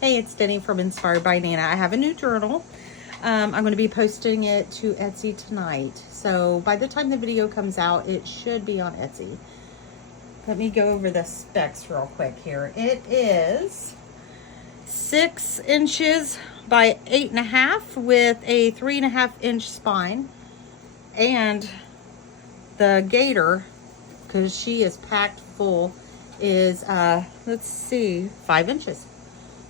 Hey, it's Denny from Inspired by Nana. I have a new journal. I'm going to be posting it to Etsy tonight. So by the time the video comes out, it should be on Etsy. Let me go over the specs real quick here. It is 6 inches by 8.5 with a 3.5-inch spine. And the gator, because she is packed full, is, let's see, 5 inches.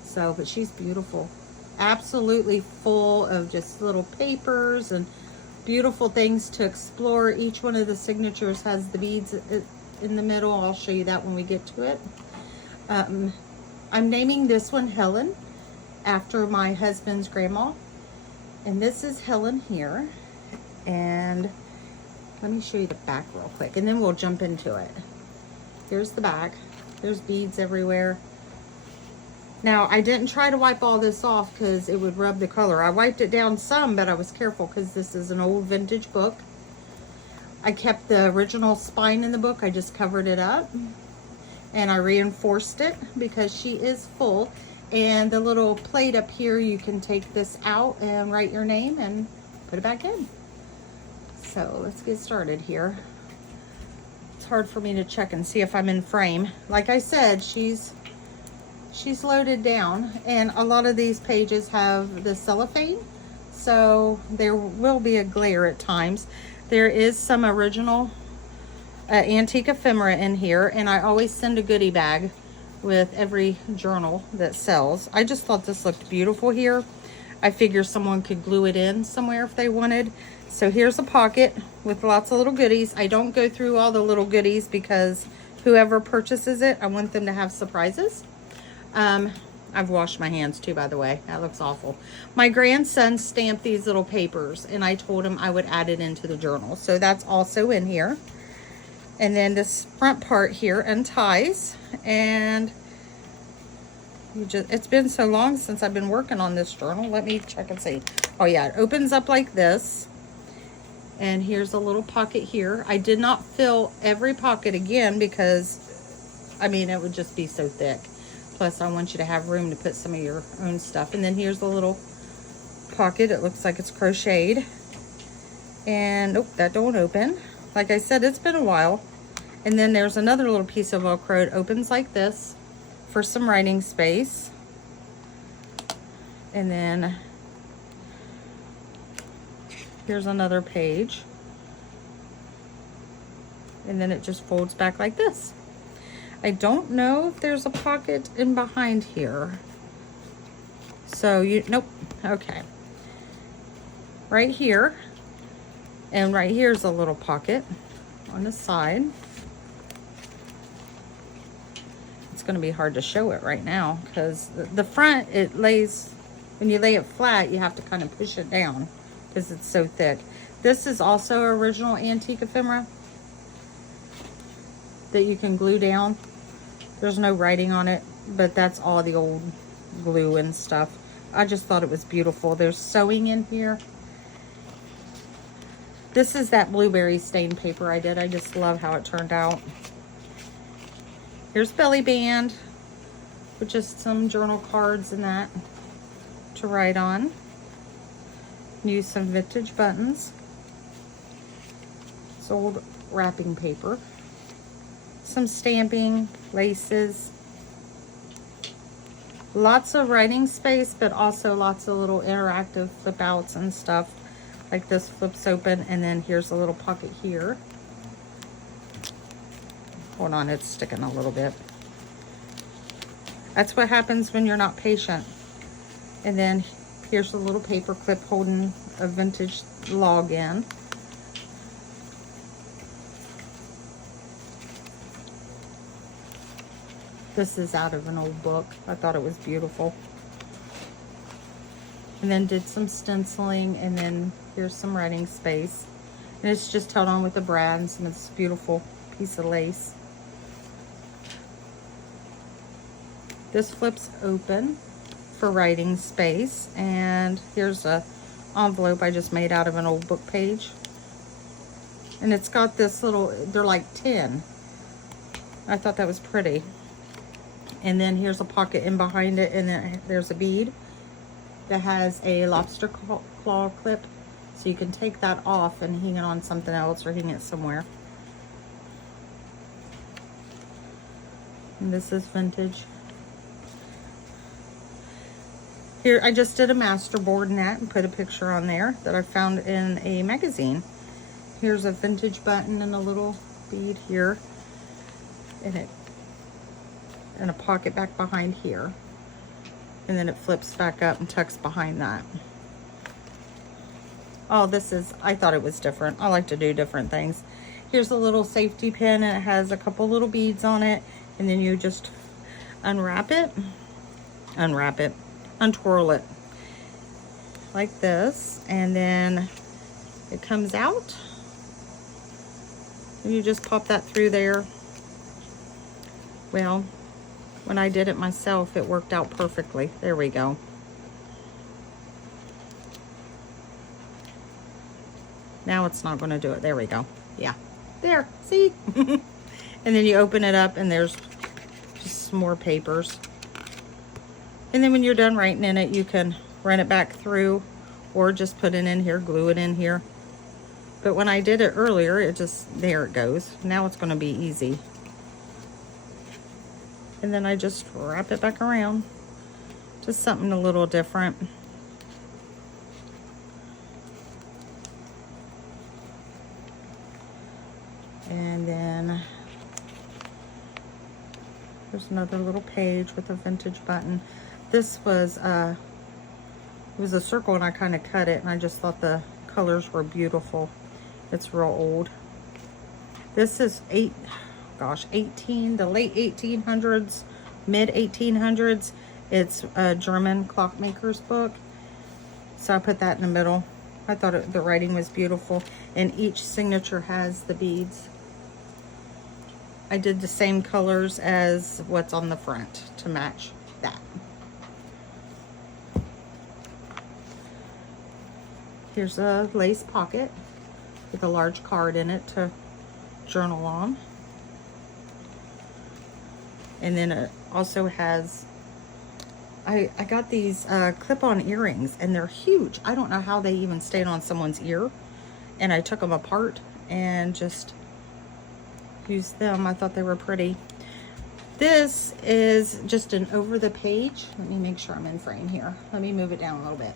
So, but she's beautiful. Absolutely full of just little papers and beautiful things to explore. Each one of the signatures has the beads in the middle. I'll show you that when we get to it. I'm naming this one Helen after my husband's grandma. And this is Helen here. And let me show you the back real quick and then we'll jump into it. Here's the back. There's beads everywhere. Now, I didn't try to wipe all this off because it would rub the color. I wiped it down some, but I was careful because this is an old vintage book. I kept the original spine in the book. I just covered it up and I reinforced it because she is full. And the little plate up here, you can take this out and write your name and put it back in. So let's get started here. It's hard for me to check and see if I'm in frame. Like I said, she's loaded down, and a lot of these pages have the cellophane, so there will be a glare at times. There is some original antique ephemera in here, and I always send a goodie bag with every journal that sells. I just thought this looked beautiful here. I figure someone could glue it in somewhere if they wanted. So here's a pocket with lots of little goodies. I don't go through all the little goodies because whoever purchases it, I want them to have surprises. I've washed my hands too, by the way. That looks awful. My grandson stamped these little papers and I told him I would add it into the journal. So that's also in here. And then this front part here unties, and it's been so long since I've been working on this journal. Let me check and see. Oh yeah, it opens up like this. And here's a little pocket here. I did not fill every pocket again because, I mean, it would just be so thick. Plus, I want you to have room to put some of your own stuff. And then here's a little pocket. It looks like it's crocheted. And, oh, that don't open. Like I said, it's been a while. And then there's another little piece of Velcro. It opens like this for some writing space. And then here's another page. And then it just folds back like this. I don't know if there's a pocket in behind here. So nope, okay. Right here, and right here's a little pocket on the side. It's gonna be hard to show it right now because the front, it lays, when you lay it flat, you have to kind of push it down because it's so thick. This is also original antique ephemera that you can glue down. There's no writing on it, but that's all the old glue and stuff. I just thought it was beautiful. There's sewing in here. This is that blueberry stained paper I did. I just love how it turned out. Here's belly band with just some journal cards and that to write on. Use some vintage buttons. It's old wrapping paper. Some stamping, laces, lots of writing space, but also lots of little interactive flip outs and stuff. Like this flips open, and then here's a little pocket here. Hold on, it's sticking a little bit. That's what happens when you're not patient. And then here's a little paper clip holding a vintage log in. This is out of an old book. I thought it was beautiful. And then did some stenciling, and then here's some writing space. And it's just held on with the brads, and it's a beautiful piece of lace. This flips open for writing space, and here's a envelope I just made out of an old book page. And it's got this little, they're like tin. I thought that was pretty. And then here's a pocket in behind it, and then there's a bead that has a lobster claw clip. So you can take that off and hang it on something else or hang it somewhere. And this is vintage. Here, I just did a masterboard in that and put a picture on there that I found in a magazine. Here's a vintage button and a little bead here. And a pocket back behind here. And then it flips back up and tucks behind that. Oh, this is, I thought it was different. I like to do different things. Here's a little safety pin, and it has a couple little beads on it. And then you just unwrap it, untwirl it like this. And then it comes out. And you just pop that through there. Well, when I did it myself, it worked out perfectly. There we go. Now it's not going to do it. There we go. Yeah. There. See? And then you open it up and there's just some more papers. And then when you're done writing in it, you can run it back through or just put it in here, glue it in here. But when I did it earlier, it just, there it goes. Now it's going to be easy. And then I just wrap it back around. Just something a little different. And then there's another little page with a vintage button. This was it was a circle, and I kind of cut it, and I just thought the colors were beautiful. It's real old. This is the late 1800s, mid 1800s. It's a German clockmaker's book. So I put that in the middle. I thought the writing was beautiful, and each signature has the beads. I did the same colors as what's on the front to match that. Here's a lace pocket with a large card in it to journal on. And then it also has, I got these clip-on earrings, and they're huge. I don't know how they even stayed on someone's ear. And I took them apart and just used them. I thought they were pretty. This is just an over the page. Let me make sure I'm in frame here. Let me move it down a little bit.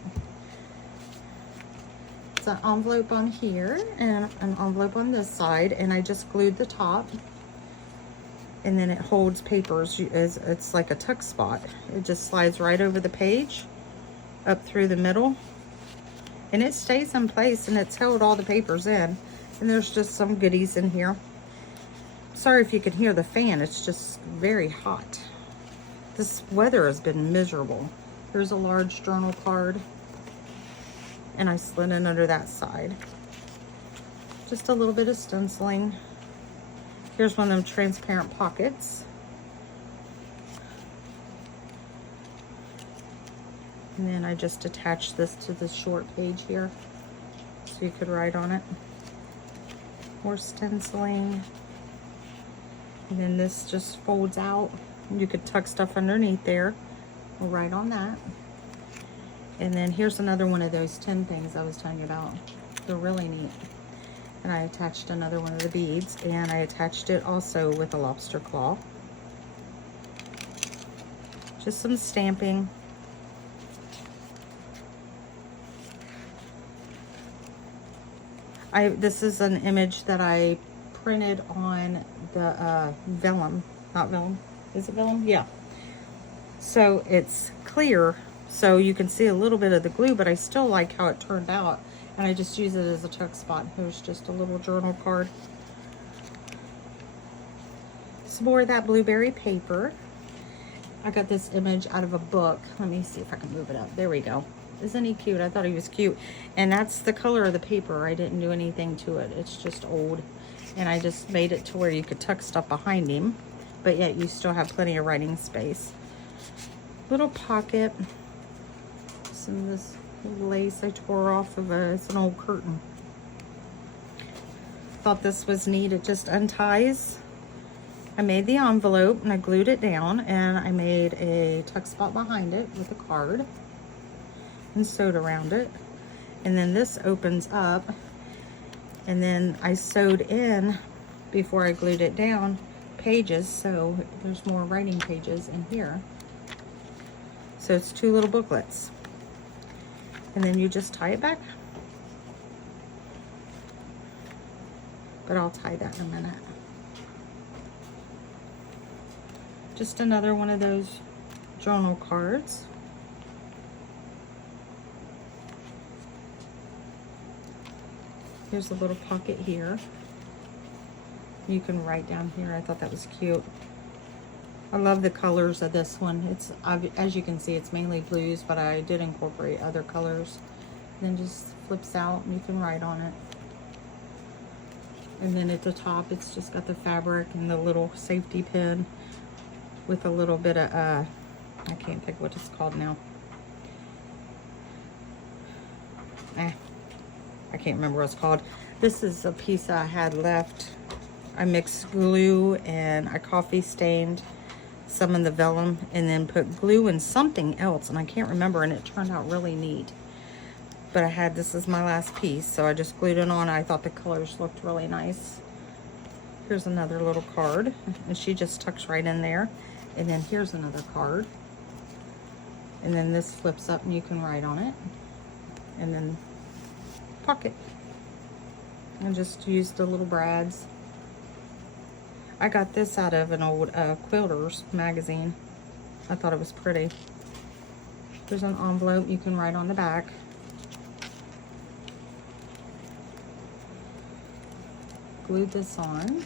It's an envelope on here and an envelope on this side, and I just glued the top. And then it holds papers. It's like a tuck spot. It just slides right over the page, up through the middle, and it stays in place, and it's held all the papers in. And there's just some goodies in here. Sorry if you can hear the fan. It's just very hot. This weather has been miserable. Here's a large journal card, and I slid in under that side. Just a little bit of stenciling. Here's one of them transparent pockets. And then I just attached this to the short page here so you could write on it. More stenciling. And then this just folds out. You could tuck stuff underneath there. We'll write on that. And then here's another one of those tin things I was telling you about. They're really neat. And I attached another one of the beads, and I attached it also with a lobster claw. Just some stamping. This is an image that I printed on the vellum. Not vellum. Is it vellum? Yeah. So it's clear, so you can see a little bit of the glue, but I still like how it turned out. And I just use it as a tuck spot. Here's just a little journal card. Some more of that blueberry paper. I got this image out of a book. Let me see if I can move it up. There we go. Isn't he cute? I thought he was cute. And that's the color of the paper. I didn't do anything to it. It's just old. And I just made it to where you could tuck stuff behind him, but yet you still have plenty of writing space. Little pocket. Some of this lace I tore off of it's an old curtain. Thought this was neat. It just unties I made the envelope and I glued it down, and I made a tuck spot behind it with a card and sewed around it. And then this opens up, and then I sewed in, before I glued it down, pages, so there's more writing pages in here. So it's 2 little booklets. And then you just tie it back. But I'll tie that in a minute. Just another one of those journal cards. Here's a little pocket here. You can write down here. I thought that was cute. I love the colors of this one. It's, as you can see, it's mainly blues, but I did incorporate other colors. And then just flips out and you can write on it. And then at the top, it's just got the fabric and the little safety pin with a little bit of, I can't think what it's called now. I can't remember what it's called. This is a piece I had left. I mixed glue and I coffee stained some in the vellum and then put glue in something else, and I can't remember, and it turned out really neat. But I had, this is my last piece, so I just glued it on. I thought the colors looked really nice. Here's another little card, and she just tucks right in there. And then here's another card. And then this flips up and you can write on it. And then pocket. I just used the little brads. I got this out of an old Quilters magazine. I thought it was pretty. There's an envelope you can write on the back. Glued this on.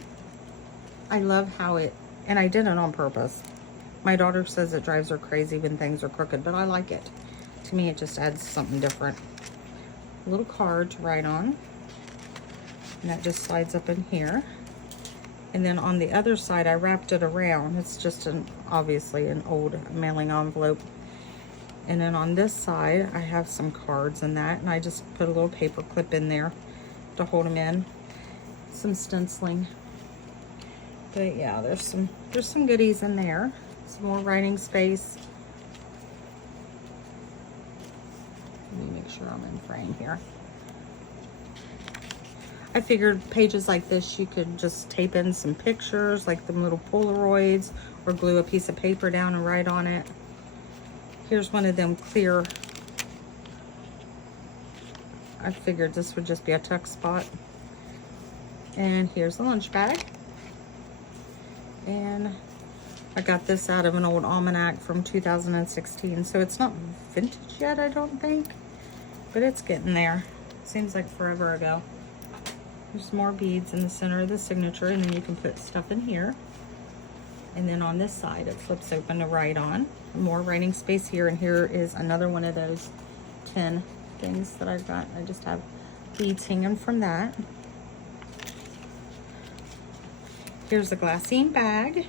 I love how it, and I did it on purpose. My daughter says it drives her crazy when things are crooked, but I like it. To me, it just adds something different. A little card to write on. And that just slides up in here. And then on the other side, I wrapped it around. It's just obviously an old mailing envelope. And then on this side, I have some cards and that, and I just put a little paper clip in there to hold them in. Some stenciling. But yeah, there's some goodies in there. Some more writing space. Let me make sure I'm in frame here. I figured pages like this, you could just tape in some pictures, like the little Polaroids, or glue a piece of paper down and write on it. Here's one of them clear. I figured this would just be a tuck spot. And here's the lunch bag. And I got this out of an old almanac from 2016. So it's not vintage yet, I don't think. But it's getting there. Seems like forever ago. There's more beads in the center of the signature, and then you can put stuff in here. And then on this side, it flips open to write on. More writing space here, and here is another one of those tin things that I've got. I just have beads hanging from that. Here's a glassine bag.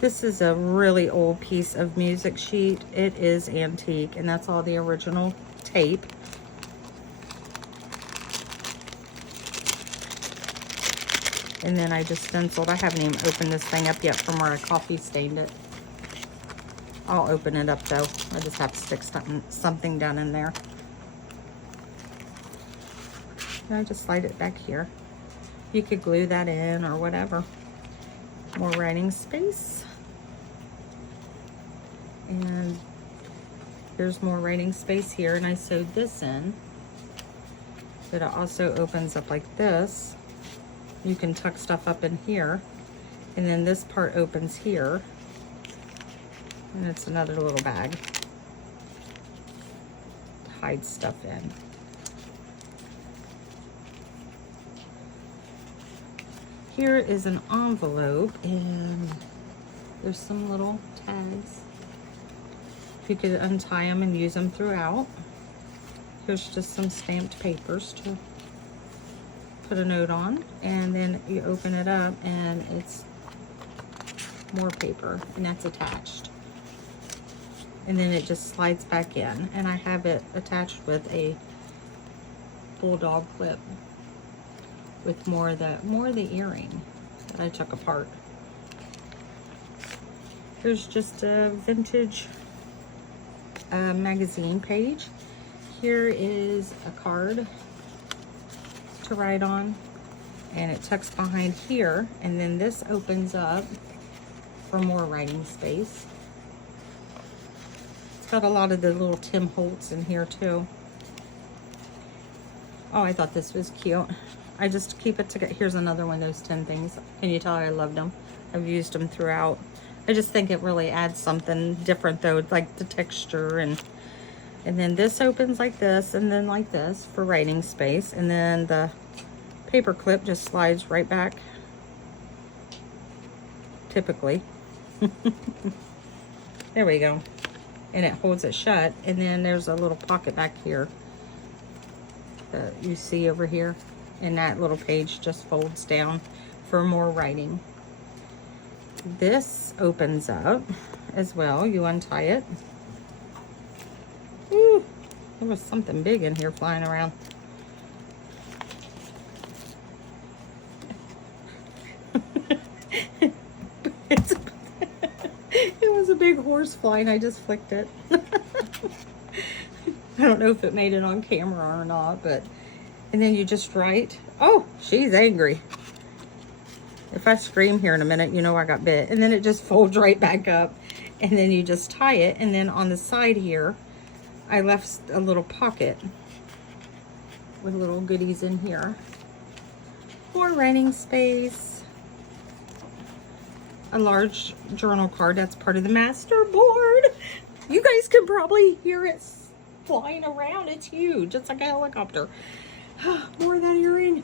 This is a really old piece of music sheet. It is antique, and that's all the original tape. And then I just stenciled. I haven't even opened this thing up yet from where I coffee stained it. I'll open it up though. I just have to stick something down in there. And I just slide it back here. You could glue that in or whatever. More writing space. And there's more writing space here, and I sewed this in. But it also opens up like this. You can tuck stuff up in here, and then this part opens here, and it's another little bag to hide stuff in. Here is an envelope, and there's some little tags. You could untie them and use them throughout. Here's just some stamped papers to put a note on, and then you open it up and it's more paper, and that's attached, and then it just slides back in, and I have it attached with a bulldog clip with more of the earring. that I took apart. Here's just a vintage magazine page. Here is a card to write on, and it tucks behind here, and then this opens up for more writing space. It's got a lot of the little Tim Holtz in here too. Oh, I thought this was cute. I just keep it together. Here's another one of those 10 things. Can you tell I loved them? I've used them throughout. I just think it really adds something different though, like the texture, and then this opens like this and then like this for writing space, and then the paper clip just slides right back, typically. There we go. And it holds it shut, and then there's a little pocket back here that you see over here, and that little page just folds down for more writing. This opens up as well. You untie it. Ooh, there was something big in here flying around. It was a big horse flying. I just flicked it. I don't know if it made it on camera or not, but, and then you just write. Oh, she's angry. If I scream here in a minute, you know I got bit. And then it just folds right back up, and then you just tie it. And then on the side here, I left a little pocket with little goodies in here. More writing space. A large journal card. That's part of the master board. You guys can probably hear it flying around. It's huge. It's like a helicopter. More of that earring.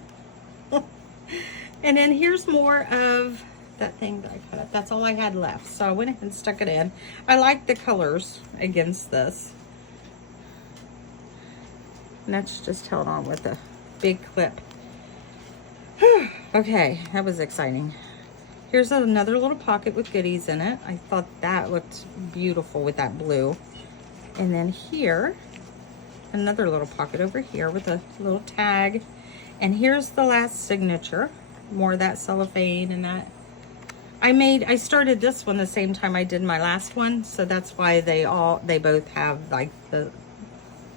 And then here's more of that thing that I cut. That's all I had left. So I went ahead and stuck it in. I like the colors against this. And that's just held on with a big clip. Okay, that was exciting. Here's another little pocket with goodies in it. I thought that looked beautiful with that blue. And then here, another little pocket over here with a little tag. And here's the last signature. More of that cellophane and that. I started this one the same time I did my last one, so that's why they both have like the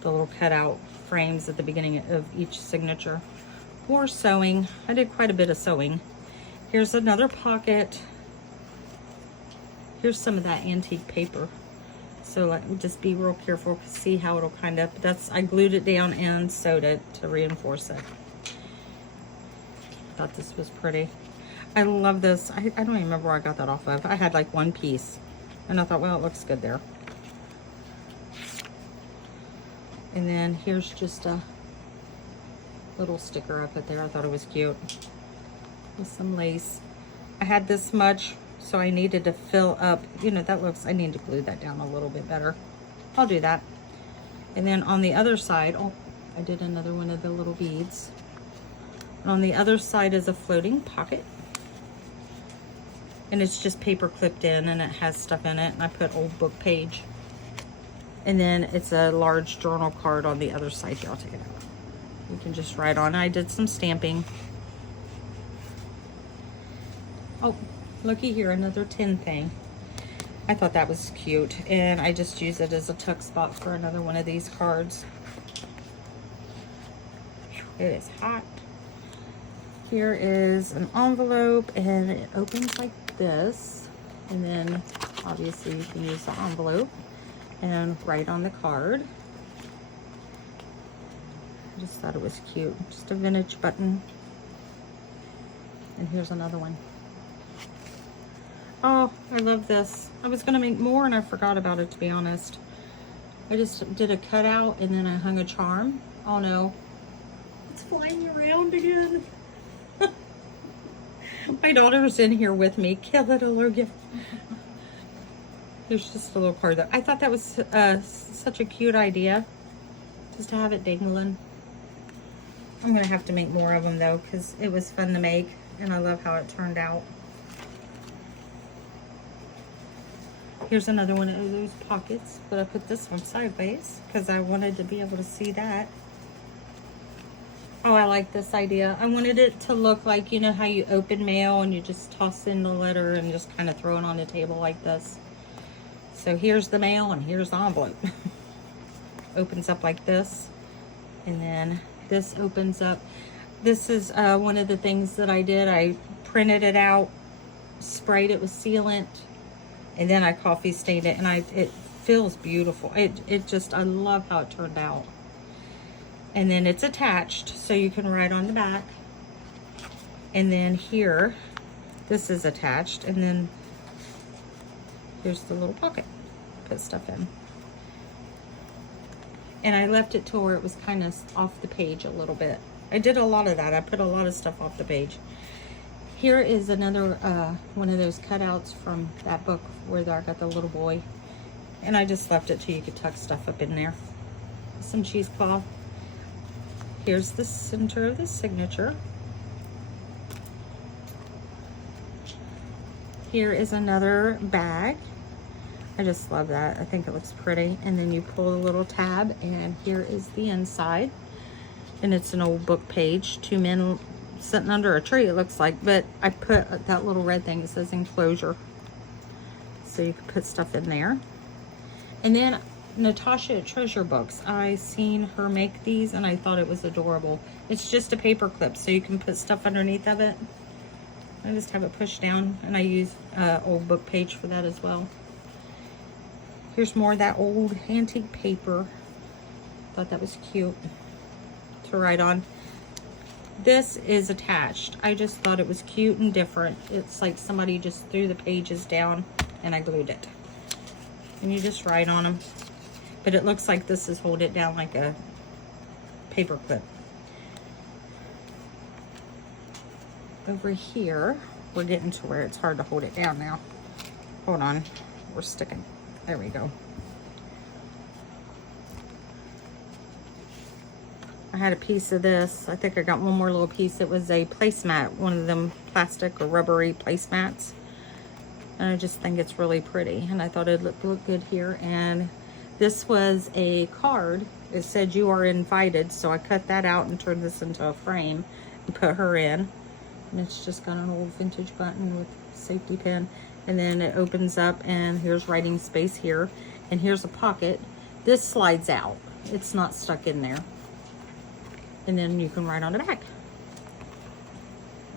little cutout frames at the beginning of each signature. Or sewing. I did quite a bit of sewing. Here's another pocket. Here's some of that antique paper. So like, just be real careful, see how it'll kind of, I glued it down and sewed it to reinforce it. Thought this was pretty. I love this. I don't even remember where I got that off of. I had like one piece and I thought, well, it looks good there. And then here's just a little sticker up it there. I thought it was cute. With some lace. I had this much, so I needed to fill up, you know, I need to glue that down a little bit better. I'll do that. And then on the other side, oh, I did another one of the little beads. And on the other side is a floating pocket. And it's just paper clipped in, and it has stuff in it. And I put old book page. And then it's a large journal card on the other side here. I'll take it out. You can just write on. I did some stamping. Oh, looky here, another tin thing. I thought that was cute, and I just use it as a tuck spot for another one of these cards. It is hot. Here is an envelope, and it opens like this. And then, obviously, you can use the envelope and write on the card. I just thought it was cute. Just a vintage button. And here's another one. Oh, I love this. I was going to make more and I forgot about it, to be honest. I just did a cutout and then I hung a charm. Oh no. It's flying around again. My daughter's in here with me. Kill it, Logan. There's just a little card there. I thought that was such a cute idea. Just to have it dangling. I'm going to have to make more of them though, because it was fun to make. And I love how it turned out. Here's another one of those pockets, but I put this one sideways because I wanted to be able to see that. Oh, I like this idea. I wanted it to look like, you know how you open mail and you just toss in the letter and just kind of throw it on the table like this. So here's the mail and here's the envelope. Opens up like this. And then this opens up. This is one of the things that I did. I printed it out, sprayed it with sealant, and then I coffee stained it, and it feels beautiful. It just, I love how it turned out. And then it's attached, so you can write on the back. And then here, this is attached, and then here's the little pocket. Put stuff in. And I left it to where it was kind of off the page a little bit. I did a lot of that. I put a lot of stuff off the page. Here is another one of those cutouts from that book where I got the little boy. And I just left it so you could tuck stuff up in there. Some cheesecloth. Here's the center of the signature. Here is another bag. I just love that. I think it looks pretty. And then you pull a little tab, and here is the inside. And it's an old book page. Two men sitting under a tree, it looks like. But I put that little red thing, it says enclosure. So you can put stuff in there. And then Natasha at Treasure Books, I seen her make these and I thought it was adorable. It's just a paper clip, so you can put stuff underneath of it. I just have it pushed down, and I use old book page for that as well. Here's more of that old antique paper. Thought that was cute to write on. This is attached. I just thought it was cute and different. It's like somebody just threw the pages down and I glued it. And you just write on them. But it looks like this is hold it down like a paper clip. Over here, we're getting to where it's hard to hold it down now. Hold on, we're sticking. There we go. I had a piece of this. I think I got one more little piece. It was a placemat, one of them plastic or rubbery placemats. And I just think it's really pretty. And I thought it'd look good here. And this was a card. It said you are invited. So I cut that out and turned this into a frame and put her in. And it's just got an old vintage button with safety pin. And then it opens up and here's writing space here. And here's a pocket. This slides out. It's not stuck in there. And then you can write on the back.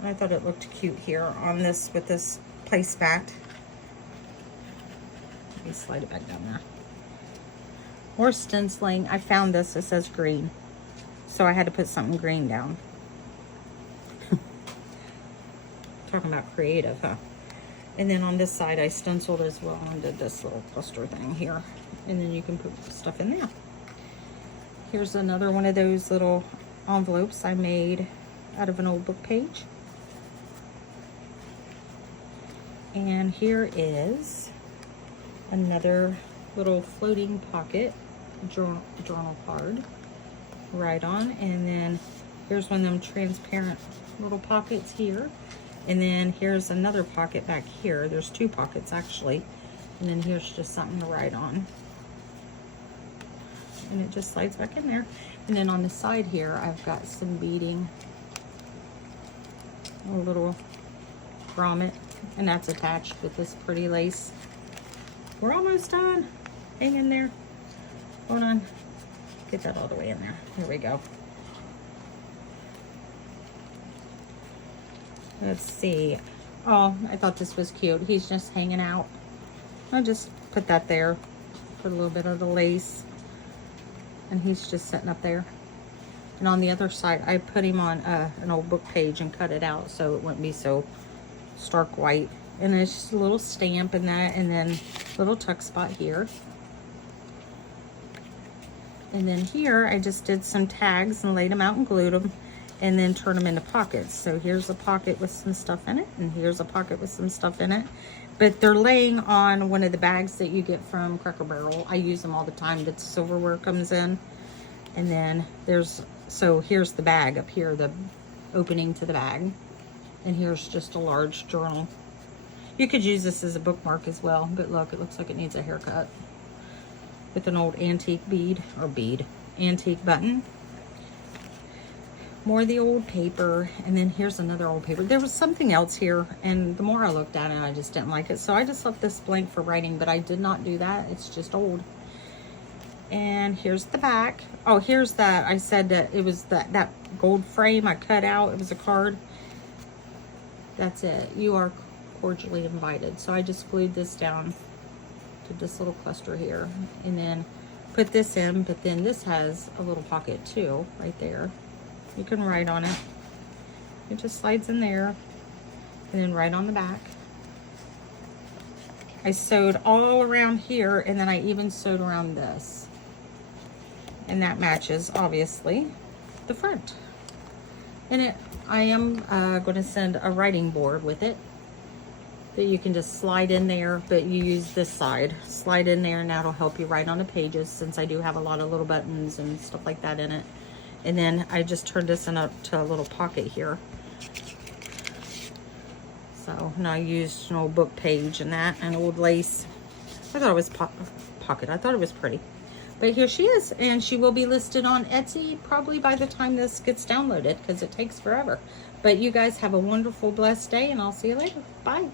I thought it looked cute here on this with this placemat. Let me slide it back down there. More stenciling. I found this. It says green. So I had to put something green down. Talking about creative, huh? And then on this side, I stenciled as well and did this little cluster thing here. And then you can put stuff in there. Here's another one of those little envelopes I made out of an old book page. And here is another little floating pocket journal card. Right on. And then here's one of them transparent little pockets here. And then here's another pocket back here. There's two pockets actually. And then here's just something to write on. And it just slides back in there. And then on the side here, I've got some beading. A little grommet. And that's attached with this pretty lace. We're almost done. Hang in there. Hold on. Get that all the way in there. Here we go. Let's see. Oh, I thought this was cute. He's just hanging out. I just put that there. Put a little bit of the lace. And he's just sitting up there. And on the other side, I put him on an old book page and cut it out so it wouldn't be so stark white. And it's just a little stamp in that, and then a little tuck spot here. And then here, I just did some tags and laid them out and glued them, and then turned them into pockets. So here's a pocket with some stuff in it, and here's a pocket with some stuff in it. But they're laying on one of the bags that you get from Cracker Barrel. I use them all the time. That silverware comes in. And then so here's the bag up here, the opening to the bag. And here's just a large journal. You could use this as a bookmark as well. But look, it looks like it needs a haircut. With an old antique antique button. More of the old paper, and then here's another old paper. There was something else here, and the more I looked at it, I just didn't like it. So I just left this blank for writing, but I did not do that. It's just old. And here's the back. Oh, here's that. I said that it was that gold frame I cut out. It was a card. That's it. You are cordially invited. So I just glued this down to this little cluster here, and then put this in. But then this has a little pocket too, right there. You can write on it. It just slides in there, and then right on the back. I sewed all around here, and then I even sewed around this. And that matches, obviously, the front. And I am going to send a writing board with it that you can just slide in there, but you use this side. Slide in there, and that'll help you write on the pages, since I do have a lot of little buttons and stuff like that in it. And then I just turned this into a little pocket here. So now I used an old book page and that, and old lace. I thought it was pocket. I thought it was pretty. But here she is, and she will be listed on Etsy probably by the time this gets downloaded, because it takes forever. But you guys have a wonderful, blessed day, and I'll see you later. Bye.